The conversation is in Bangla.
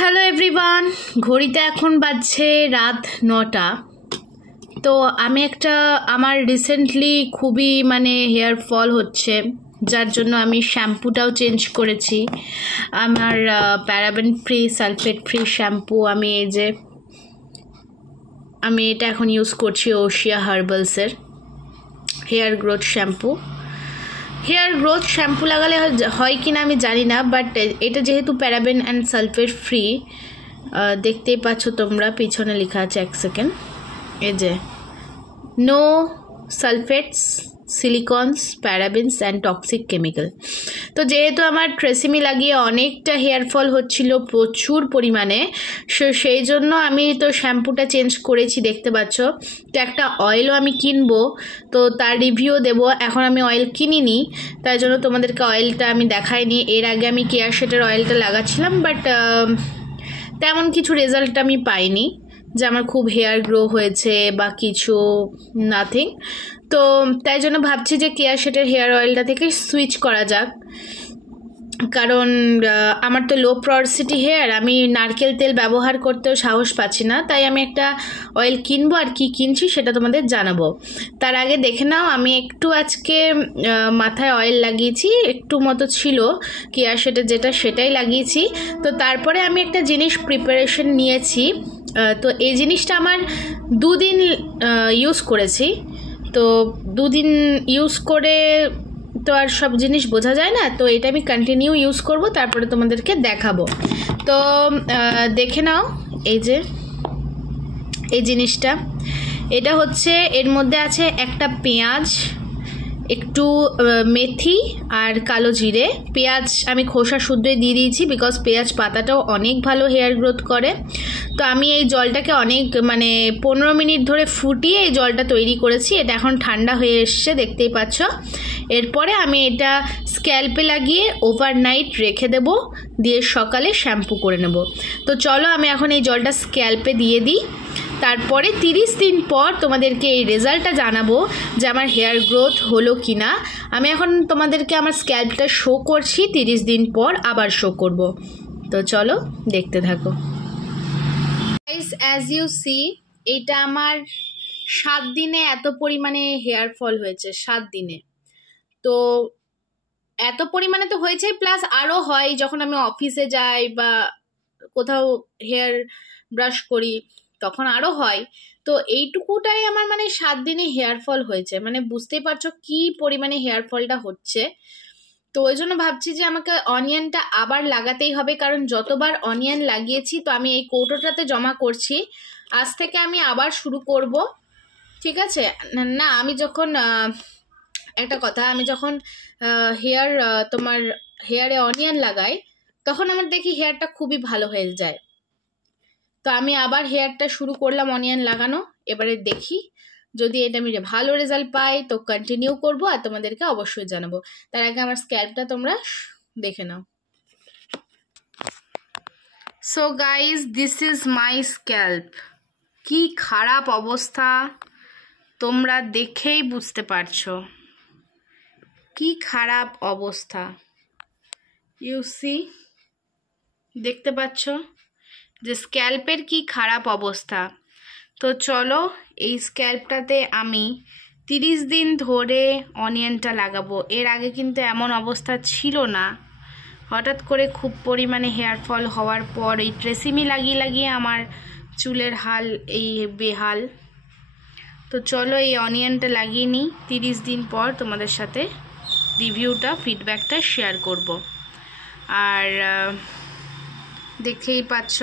হ্যালো এভরিওয়ান, ঘড়িতে এখন বাজছে রাত 9টা। তো আমি আমার রিসেন্টলি খুবই হেয়ার ফল হচ্ছে, যার জন্য আমি শ্যাম্পুটাও চেঞ্জ করেছি। আমার paraben free sulphate free shampoo আমি এটা এখন ইউজ করছি, ওশিয়া হার্বালসের hair growth shampoo. Hair growth shampoo লাগালে হয় কি না আমি জানি না, বাট এটা যেহেতু প্যারাবেন অ্যান্ড সালফেট ফ্রি, দেখতেই পাচ্ছ তোমরা, পিছনে লেখা আছে, এক সেকেন্ড, এই যে no সালফেটস, সিলিকনস, parabens and toxic chemical. তো যেহেতু আমার ট্রেসিমি লাগিয়ে অনেকটা হেয়ার ফল হচ্ছিল প্রচুর পরিমাণে, সেই জন্য আমি তো শ্যাম্পুটা চেঞ্জ করেছি, দেখতে পাচ্ছ। তো একটা অয়েলও আমি কিনবো, তো তার রিভিউ দেবো। এখন আমি অয়েল কিনিনি, তাই জন্য তোমাদেরকে অয়েলটা আমি দেখাইনি। এর আগে আমি কেয়ারশেটের অয়েলটা লাগাচ্ছিলাম, বাট তেমন কিছু রেজাল্ট আমি পাইনি যে আমার খুব হেয়ার গ্রো হয়েছে বা কিছু, নাথিং। তো তাই জন্য ভাবছি যে কেয়ারশেটের হেয়ার অয়েলটা থেকে সুইচ করা যাক, কারণ আমার তো লো পরসিটি হেয়ার, আমি নারকেল তেল ব্যবহার করতেও সাহস পাচ্ছি না। তাই আমি একটা অয়েল কিনবো, আর কি কিনছি সেটা তোমাদের জানাবো। তার আগে দেখে নাও, আমি একটু আজকে মাথায় অয়েল লাগিয়েছি, একটু মতো ছিল কেয়ারশেটের যেটা, সেটাই লাগিয়েছি। তো তারপরে আমি একটা জিনিস প্রিপারেশন নিয়েছি। তো এই জিনিসটা আমার 2 দিন ইউজ করেছি। তো 2 দিন ইউজ করে তো আর সব জিনিস বোঝা যায় না, তো এটা আমি কন্টিনিউ ইউজ করব, তারপরে তোমাদেরকে দেখাবো। তো দেখে নাও, এই যে এই জিনিসটা, এটা হচ্ছে, এর মধ্যে আছে একটা পেঁয়াজ, একটু মেথি আর কালো জিরে। পেঁয়াজ আমি খোসা শুদ্ধই দিয়ে দিয়েছি, বিকজ পেঁয়াজ পাতাটাও অনেক ভালো হেয়ার গ্রোথ করে। তো আমি এই জলটাকে 15 মিনিট ধরে ফুটিয়ে এই জলটা তৈরি করেছি। এটা এখন ঠান্ডা হয়ে এসছে, দেখতেই পাচ্ছ। এরপরে আমি এটা স্ক্যাল্পে লাগিয়ে ওভারনাইট রেখে দেব, দিয়ে সকালে শ্যাম্পু করে নেব। তো চলো আমি এখন এই জলটা স্ক্যাল্পে দিয়ে দিই, তারপরে 30 দিন পর তোমাদেরকে এই রেজাল্টটা জানাবো যে আমার হেয়ার গ্রোথ হলো কি না। আমি এখন তোমাদেরকে আমার স্ক্যাল্পটা শো করছি, 30 দিন পর আবার শো করব। তো চলো দেখতে থাকো। গাইস, অ্যাজ ইউ সি, এইটা আমার 7 দিনে এত পরিমাণে হেয়ার ফল হয়েছে, 7 দিনে। তো এত পরিমাণে তো হয়েছে, প্লাস আরও হয় যখন আমি অফিসে যাই বা কোথাও হেয়ার ব্রাশ করি, তখন আরও হয়। তো এইটুকুটাই আমার 7 দিনে হেয়ার ফল হয়েছে, বুঝতেই পারছো কি পরিমাণে হেয়ার ফলটা হচ্ছে। তো ওই জন্য ভাবছি যে আমাকে অনিয়নটা আবার লাগাতেই হবে, কারণ যতবার অনিয়ন লাগিয়েছি, তো আমি এই কৌটোটাতে জমা করছি। আজ থেকে আমি আবার শুরু করব, ঠিক আছে? না, আমি যখন একটা কথা, আমি যখন তোমার হেয়ারে অনিয়ন লাগাই, তখন আমার দেখি হেয়ারটা খুবই ভালো হয়ে যায়। তো আমি আবার হেয়ারটা শুরু করলাম অনিয়ন লাগানো। এবারে দেখি, যদি এটা আমি ভালো রেজাল্ট পাই তো কন্টিনিউ করব, আর তোমাদেরকে অবশ্যই জানাবো। তার আগে আমার স্ক্যাল্পটা তোমরা দেখে নাও। So guys, this is my scalp. কি খারাপ অবস্থা, তোমরা দেখেই বুঝতে পারছো কি খারাপ অবস্থা। ইউ সি, দেখতে পাচ্ছ যে স্ক্যাল্পের কি খারাপ অবস্থা। তো চলো, এই স্ক্যাল্পটাতে আমি 30 দিন ধরে অনিয়নটা লাগাবো। এর আগে কিন্তু এমন অবস্থা ছিল না। হঠাৎ করে খুব পরিমাণে হেয়ার ফল হওয়ার পর এই ট্রেসিমি লাগিয়ে লাগিয়ে আমার চুলের হাল এই বেহাল। তো চলো এই অনিয়নটা লাগিয়ে নিই, 30 দিন পর তোমাদের সাথে রিভিউটা, ফিডব্যাকটা শেয়ার করব। আর দেখতেই পাচ্ছ